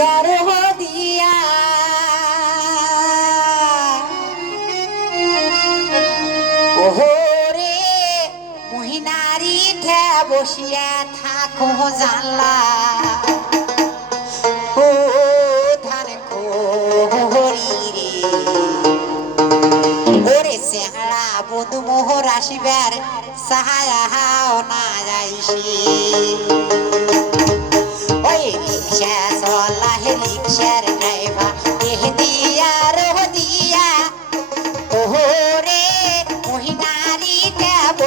দিয়ার হদিয়া। ওহরে, মহিনারি ঠে বসিয়া থাকো জানলা। ও ধান খোহরি রে ওরে সেহারা বন্ধু মোহর আসিবার সাহায় হাও না যাইছি। ওই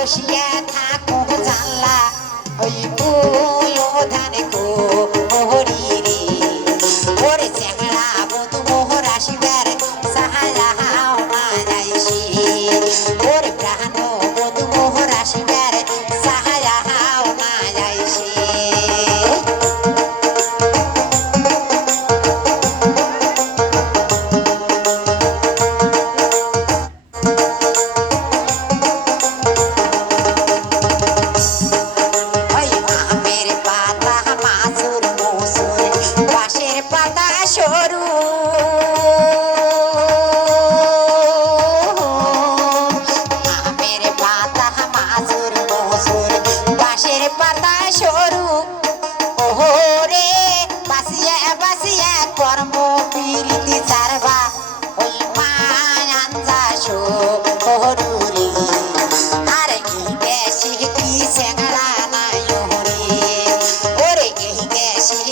she got.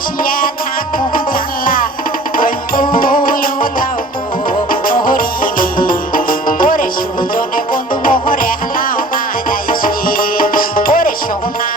বসিয়া থাকো জানলা। দাও হরি ওরে সুজন বন্ধু মোহরে হালাও না যাইছি। ওরে সোনা